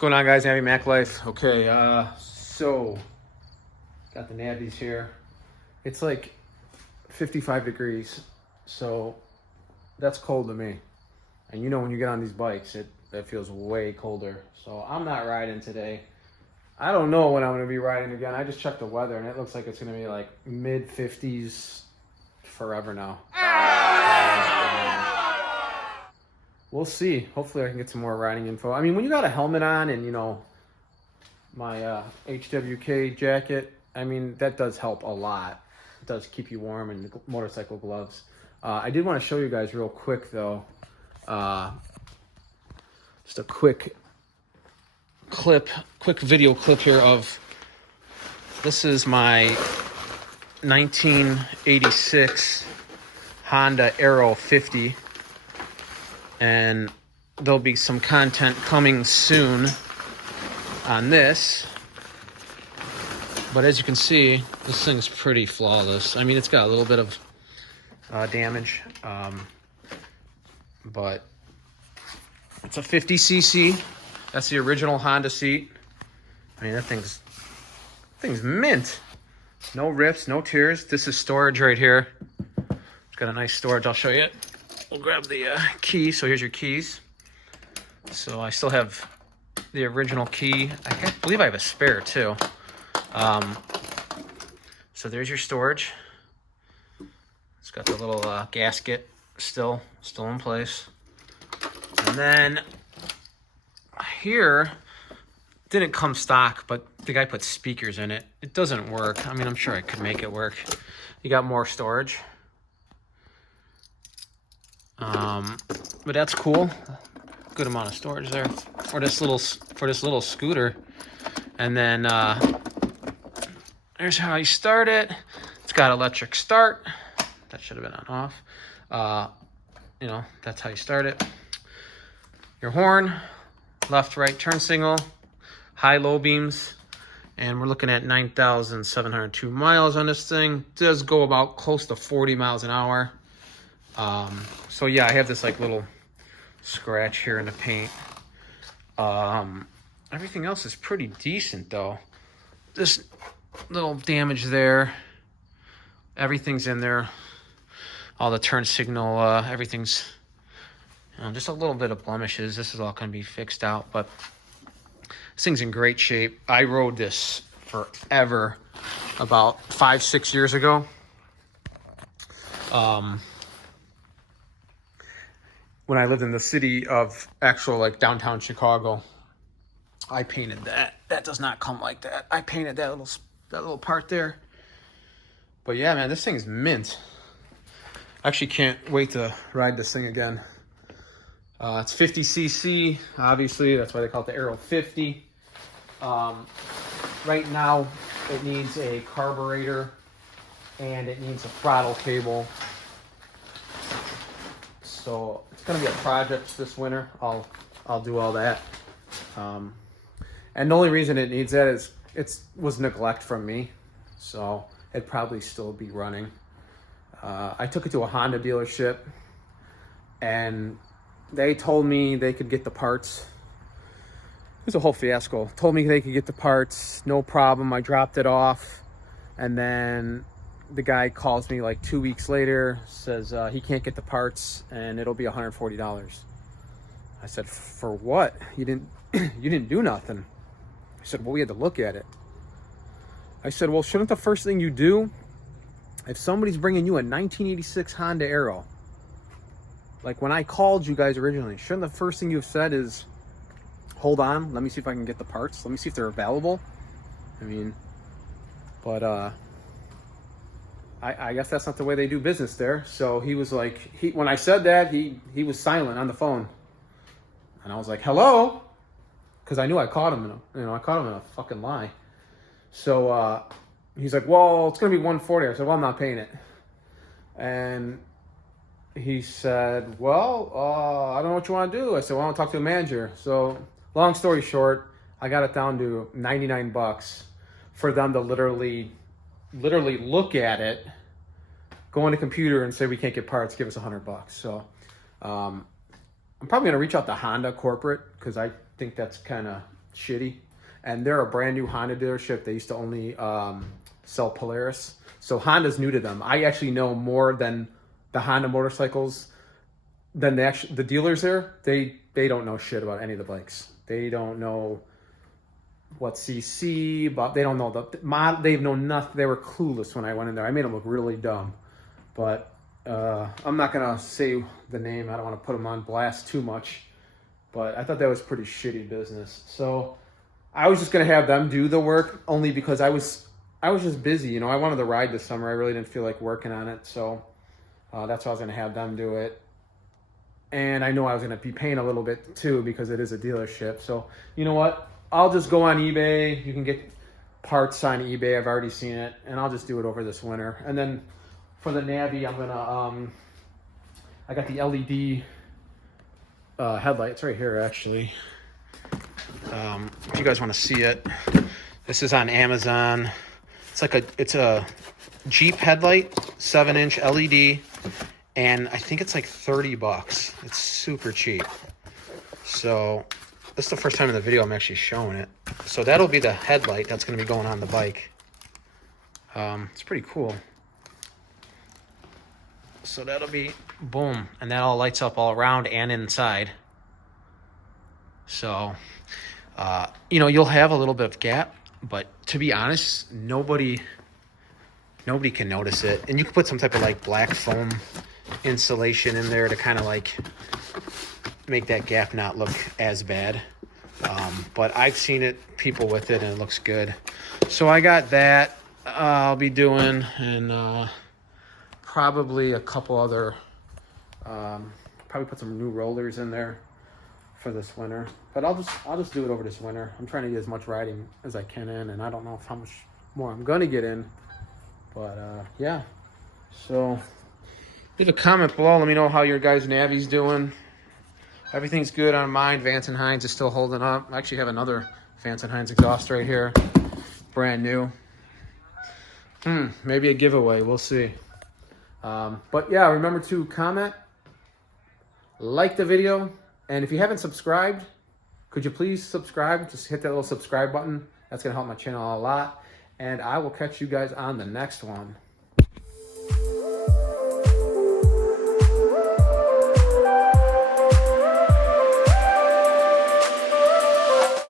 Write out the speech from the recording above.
going on, guys? Navi Mac Life. Okay, so got the Navis here. It's like 55 degrees, so that's cold to me. And you know, when you get on these bikes, that feels way colder. So I'm not riding today. I don't know when I'm going to be riding again. I just checked the weather, and it looks like it's going to be like mid 50s forever now. We'll see. Hopefully I can get some more riding info. I mean, when you got a helmet on and, you know, my HWK jacket, I mean, that does help a lot. It does keep you warm, and the motorcycle gloves. I did want to show you guys real quick, though. Just a quick video clip here of, this is my 1986 Honda Aero 50. And there'll be some content coming soon on this. But as you can see, this thing's pretty flawless. I mean, it's got a little bit of damage, but it's a 50cc. That's the original Honda seat. I mean, that thing's mint. No rips, no tears. This is storage right here. It's got a nice storage. I'll show you it. We'll grab the key. So here's your keys. So I still have the original key. I believe I have a spare too. So there's your storage. It's got the little gasket still in place. And then here, didn't come stock, but the guy put speakers in it. It doesn't work. I mean, I'm sure I could make it work. You got more storage. But that's cool. Good amount of storage there for this little scooter. And then there's how you start it. It's got electric start. That should have been on off. You know, that's how you start it. Your horn, left, right turn signal, high, low beams, and we're looking at 9,702 miles on this thing. It does go about close to 40 miles an hour. So yeah, I have this like little scratch here in the paint. Everything else is pretty decent though. This little damage there, everything's in there. All the turn signal, everything's, you know, just a little bit of blemishes. This is all going to be fixed out, but this thing's in great shape. I rode this forever, about 5-6 years ago. When I lived in the city of actual, like, downtown Chicago, I painted that. That does not come like that. I painted that little part there. But yeah, man, this thing's mint. I actually can't wait to ride this thing again. It's 50cc, obviously. That's why they call it the Aero 50. Right now, it needs a carburetor and it needs a throttle cable. So it's going to be a project this winter. I'll do all that. And the only reason it needs that is it was neglect from me. So it'd probably still be running. I took it to a Honda dealership and they told me they could get the parts. It was a whole fiasco. Told me they could get the parts, no problem. I dropped it off, and then the guy calls me like 2 weeks later, says he can't get the parts and it'll be $140. I said, for what? You didn't do nothing. I said, well, we had to look at it. I said, well, shouldn't the first thing you do, if somebody's bringing you a 1986 Honda Aero, like when I called you guys originally, shouldn't the first thing you've said is, hold on, let me see if I can get the parts. Let me see if they're available. I mean, but I guess that's not the way they do business there. So he was like, when I said that, he was silent on the phone. And I was like, hello? Because I knew I caught him in a fucking lie. So he's like, well, it's going to be $140. I said, well, I'm not paying it. And he said, well, I don't know what you want to do. I said, well, I want to talk to a manager. So long story short, I got it down to $99 for them to literally look at it, go on the computer and say, we can't get parts, give us $100. So I'm probably going to reach out to Honda corporate, because I think that's kind of shitty. And they're a brand new Honda dealership. They used to only sell Polaris. So Honda's new to them. I actually know more than the Honda motorcycles than the dealers there. They don't know shit about any of the bikes. They don't know what CC, but they don't know the mod. They know nothing. They were clueless when I went in there. I made them look really dumb. But I'm not going to say the name. I don't want to put them on blast too much. But I thought that was pretty shitty business. So I was just going to have them do the work only because I was just busy. You know, I wanted to ride this summer. I really didn't feel like working on it. So that's why I was going to have them do it. And I know I was going to be paying a little bit too because it is a dealership. So you know what? I'll just go on eBay. You can get parts on eBay. I've already seen it. And I'll just do it over this winter. And then for the Navi, I'm going to, I got the LED headlights right here, actually. If you guys want to see it, this is on Amazon. It's a Jeep headlight, 7-inch LED, and I think it's like $30. It's super cheap. So this is the first time in the video I'm actually showing it. So that'll be the headlight that's going to be going on the bike. It's pretty cool. So that'll be boom, and that all lights up all around and inside. So you know, you'll have a little bit of gap, but to be honest, nobody can notice it. And you can put some type of like black foam insulation in there to kind of like make that gap not look as bad. But I've seen people with it, and it looks good. So I got that I'll be doing, and probably a couple other, probably put some new rollers in there for this winter. But I'll just do it over this winter. I'm trying to get as much riding as I can in, and I don't know how much more I'm gonna get in. But yeah. So leave a comment below. Let me know how your guys' Navi's doing. Everything's good on mine. Vance and Hines is still holding up. I actually have another Vance and Hines exhaust right here, brand new. Maybe a giveaway. We'll see. But yeah, remember to comment, like the video, and if you haven't subscribed, could you please subscribe? Just hit that little subscribe button. That's going to help my channel a lot. And I will catch you guys on the next one.